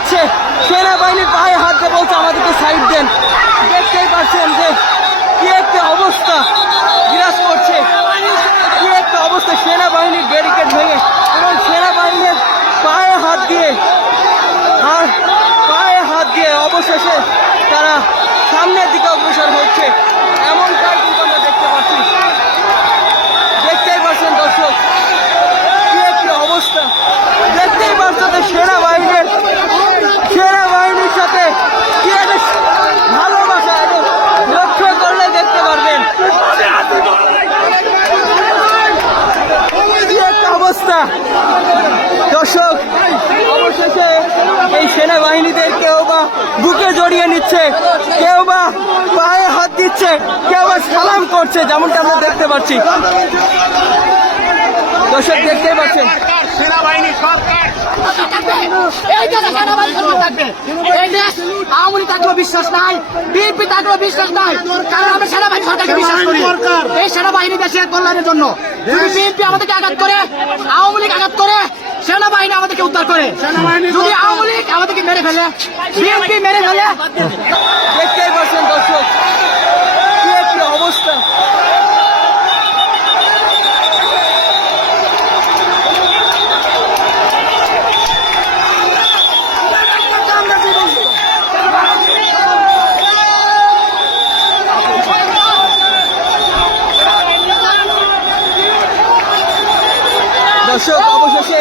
যাচ্ছে, সেনাবাহিনীর পায়ে হাত দিয়ে বলছে আমাদেরকে সাইড দেন। দেখতেই পাচ্ছেন যে কি একটা অবস্থা বিরাজ করছে, কি একটা অবস্থা। সেনাবাহিনীর ব্যারিকেড ভেঙে এবং সেনাবাহিনীর পায়ে হাত দিয়ে অবশেষে তারা সামনের দিকে অগ্রসর হচ্ছে, এমনটাই কিন্তু আমরা দেখতে পাচ্ছি। দেখতেই পাচ্ছেন দর্শক কি একটা অবস্থা, দেখতেই পাচ্ছেন যে সেনাবাহিনীর সাথে কি একটা ভালোবাসা, এবং লক্ষ্য করলে দেখতে পারবেন কি একটা অবস্থা। দর্শক অবশেষে এই সেনাবাহিনীদের কেউ বা বুকে জড়িয়ে নিচ্ছে, কেউ বা পায়ে হাত দিচ্ছে, কেউ বা সালাম করছে, যেমনটা আমরা দেখতে পাচ্ছি। দর্শক দেখতেই পাচ্ছেন সেনাবাহিনী সরকার এই দেশে সেনাবাহিনী সরকার থাকবে। এই দেশ আওয়ামী লীগ থাকলেও বিশ্বাস নাই, বিএনপি থাকলেও বিশ্বাস নাই, কারণ আমরা সেনাবাহিনী সরকারকে বিশ্বাস করি। এই সেনাবাহিনী দেশের কল্যাণের জন্য। যদি বিএনপি আমাদেরকে আঘাত করে, আওয়ামী লীগ আঘাত করে, সেনাবাহিনী আমাদেরকে উদ্ধার করে। যদি আওয়ামী লীগ আমাদেরকে মেরে ফেলে, বিএনপি মেরে ফেলে, দেখতেই পাচ্ছেন দর্শক কি একটা অবস্থা। দর্শক অবশেষে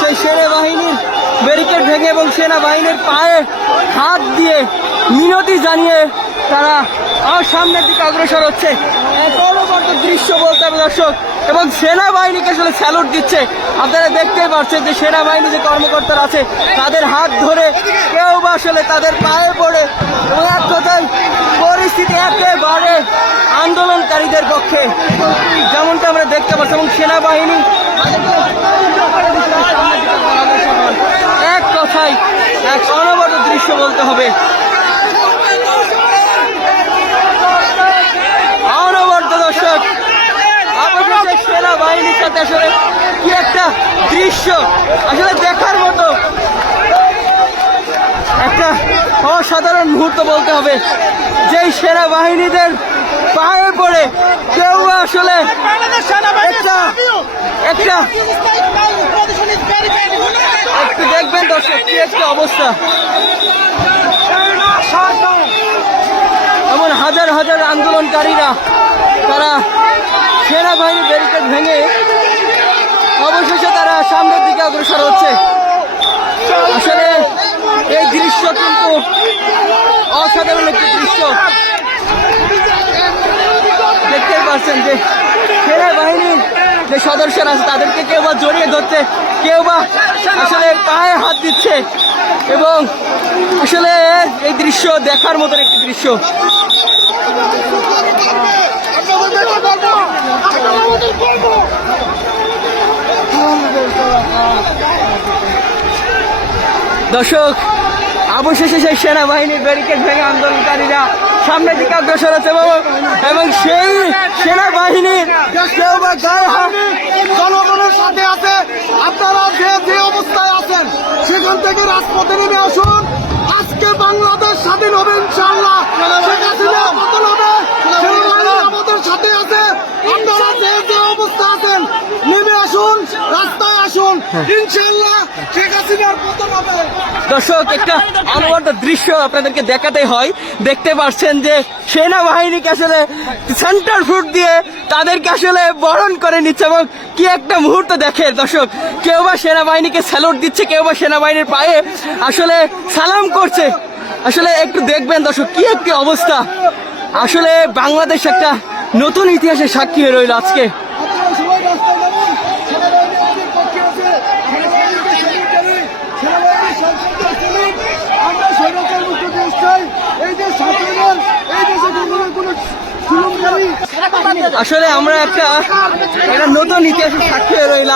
সেই সেনাবাহিনীর ব্যারিকেড ভেঙে এবং সেনাবাহিনীর পায়ে হাত দিয়ে মিনতি জানিয়ে তারা আমার সামনের দিকে অগ্রসর হচ্ছে। অনবরত দৃশ্য বলতে হবে দর্শক, এবং সেনাবাহিনীকে আসলে স্যালুট দিচ্ছে। আপনারা দেখতেই পাচ্ছেন যে সেনাবাহিনী যে কর্মকর্তারা আছে তাদের হাত ধরে, কেউ বা আসলে তাদের পায়ে পড়ে, এবং এক কথায় পরিস্থিতি একেবারে আন্দোলনকারীদের পক্ষে, যেমনটা আমরা দেখতে পাচ্ছি। এবং সেনাবাহিনী এক কথায় এক অনবরত দৃশ্য বলতে হবে, অনবরত। দর্শক অবশেষে সেনাবাহিনীর সাথে আসলে কি একটা দৃশ্য, আসলে দেখার মতো একটা অসাধারণ মুহূর্ত বলতে হবে। যেই সেনাবাহিনীদের পায়ে পড়ে কেউ আসলে একটু দেখবেন দর্শক কি একটা অবস্থা। এমন হাজার হাজার আন্দোলনকারীরা তারা সেনাবাহিনীর ব্যারিকেড ভেঙে অবশেষে তারা সামনের দিকে অগ্রসর হচ্ছে। আসলে এই দৃশ্য কিন্তু অসাধারণ একটি দৃশ্য। দেখতেই পাচ্ছেন যে সেনাবাহিনীর যে সদস্যরা আছে তাদেরকে কেউ বা জড়িয়ে ধরছে, কেউ বা আসলে পায়ে হাত দিচ্ছে, এবং আসলে এই দৃশ্য দেখার মতন একটি দৃশ্য। দর্শক অবশেষে সেই সেনাবাহিনীর ব্যারিকেড ভেঙে আন্দোলনকারীরা সামনের দিকে অগ্রসর হচ্ছে, এবং সেই সেনাবাহিনীর কেউ বা গায়ে হাত জনগণের সাথে আছে। আপনারা যে অবস্থায় আছেন সেখান থেকে রাজপথে নেমে আসুন। আজকে বাংলাদেশ স্বাধীন হবে ইনশাআল্লাহ। শেখ হাসিনা পতন হবে, সেনাবাহিনী আমাদের সাথে আছে। আপনারা যে অবস্থা আছেন নেমে আসুন, রাস্তায় আসুন, ইনশাআল্লাহ শেখ হাসিনার পতন হবে। দর্শক একটা অনবরত দৃশ্য আপনাদেরকে দেখাতে হয়। দেখতে পাচ্ছেন যে সেনাবাহিনীকে আসলে সেন্টার ফুট দিয়ে তাদেরকে আসলে বরণ করে নিচ্ছে, এবং কি একটা মুহূর্ত দেখে দর্শক। কেউ বা সেনাবাহিনীকে স্যালুট দিচ্ছে, কেউ বা সেনাবাহিনীর পায়ে আসলে সালাম করছে। আসলে একটু দেখবেন দর্শক কি একটি অবস্থা। আসলে বাংলাদেশ একটা নতুন ইতিহাসের সাক্ষী হয়ে রইল আজকে। আসলে আমরা একটা নতুন ইতিহাসের সাক্ষী হয়ে রইলাম।